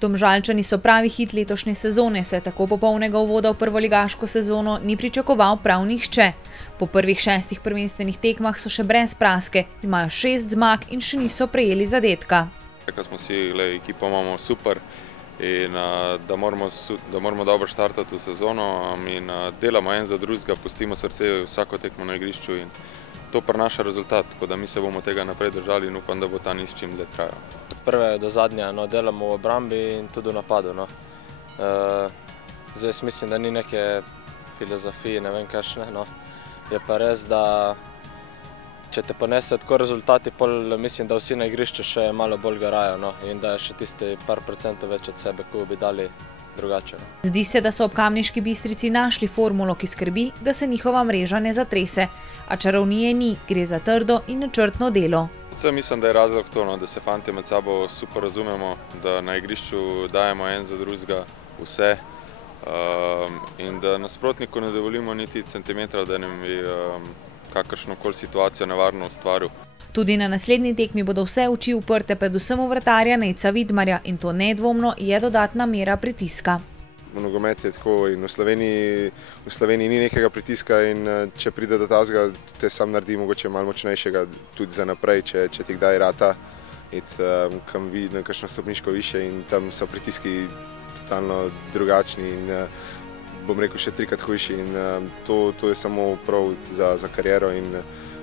Domžalčani so pravi hit letošnje sezone, saj tako popolnega uvoda v prvoligaško sezono ni pričakoval prav nihče. Po prvih 6 prvenstvenih tekmah so še brez praske, imajo 6 zmag in še niso prejeli zadetka. Rekli smo si, ekipo imamo super in da moramo dobro štartati v sezono in delamo en za drugega, pustimo srce vsako tekmo na igrišču in to prinaša rezultat, tako da mi se bomo tega naprej držali in upam, da bo ta niz čim dlje trajal. Od prve do zadnje delamo v obrambi in tudi v napadu. Zdaj jaz mislim, da ni neke filozofije, ne vem kakšne. Je pa res, da če te ponese tako rezultati, mislim, da vsi na igrišču še malo bolj garajo in da je še tisti par procentov več od sebe, ko bi dali drugače. Zdi se, da so ob Kamniški Bistrici našli formulo, ki skrbi, da se njihova mreža ne zatrese. A čarovnije ni, gre za trdo in načrtno delo. Mislim, da je razlog to, da se fantje med sabo super razumemo, da na igrišču dajemo en za drugega vse in da nasprotniku ne dovolimo niti centimetra, da nam bi kakršnokoli situacijo nevarno ustvaril. Tudi na naslednji tekmi bodo vse oči uprte predvsem v vratarja Nejca Vidmarja in to nedvomno je dodatna mera pritiska. Nogomet je tako in v Sloveniji ni nekega pritiska in če pride do tazga, te sam naredi mogoče malo močnejšega tudi za naprej, če ti kdaj rata iti kam na kakšno stopničko više in tam so pritiski totalno drugačni in bom rekel še 3-krat hujši in to je samo prav za kariero in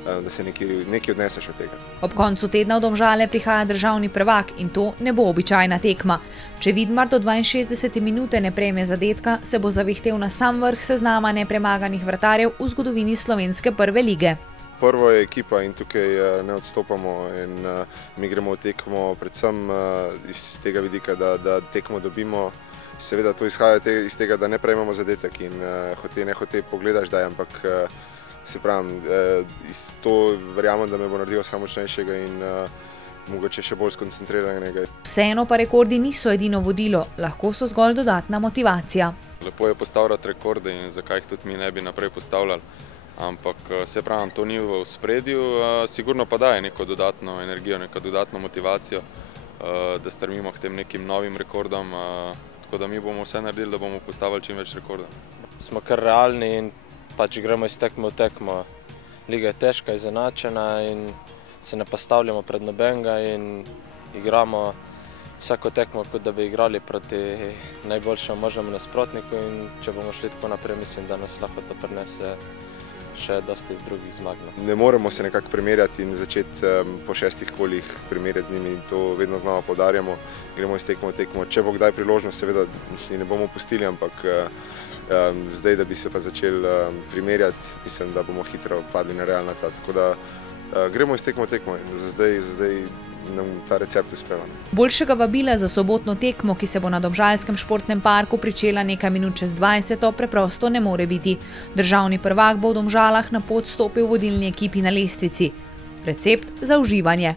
da se nekaj odneseš od tega. Ob koncu tedna v Domžale prihaja državni prvak in to ne bo običajna tekma. Če Vidmar do 62 minute ne prejme zadetka, se bo zavihtel na sam vrh seznama nepremaganih vratarjev v zgodovini slovenske prve lige. Prvo je ekipa in tukaj ne odstopamo in mi gremo v tekmo predvsem iz tega vidika, da tekmo dobimo. Seveda to izhaja iz tega, da ne prejmemo zadetek in hote ne hote pogledaš daj, ampak se pravim, to verjamem, da me bo naredilo samo močnejšega in mogoče še bolj skoncentriranega. Vseeno pa rekordi niso edino vodilo, lahko so zgolj dodatna motivacija. Lepo je postavljati rekorde in zakaj jih tudi mi ne bi naprej postavljali, ampak se pravim, to ni v ospredju, sigurno pa daje neko dodatno energijo, neko dodatno motivacijo, da strmimo k tem nekim novim rekordom, tako da mi bomo vse naredili, da bomo postavili čim več rekordov. Smo kar realni in pač gremo iz tekme v tekmo. Liga je težka, izenačena in se ne postavljamo pred nobenega in igramo vsako tekmo, kot da bi igrali proti najboljšemu možnemu nasprotniku in če bomo šli tako naprej, mislim, da nas lahko to prinese še dosti drugih zmag. Ne moremo se nekako primerjati in začeti po 6 kolih primerjati z njimi in to vedno znova poudarjamo. Gremo iz tekmo v tekmo. Če bo kdaj priložnost, seveda ne bomo pustili, ampak zdaj, da bi se pa začeli primerjati, mislim, da bomo hitro padli na realna tla. Tako da gremo iz tekmo v tekmo in za zdaj nam ta recept uspeva. Boljšega vabila za sobotno tekmo, ki se bo na Domžalskem športnem parku pričela nekaj minut čez 20, preprosto ne more biti. Državni prvak bo v Domžalah na pot stopil vodilni ekipi na lestvici. Recept za uživanje.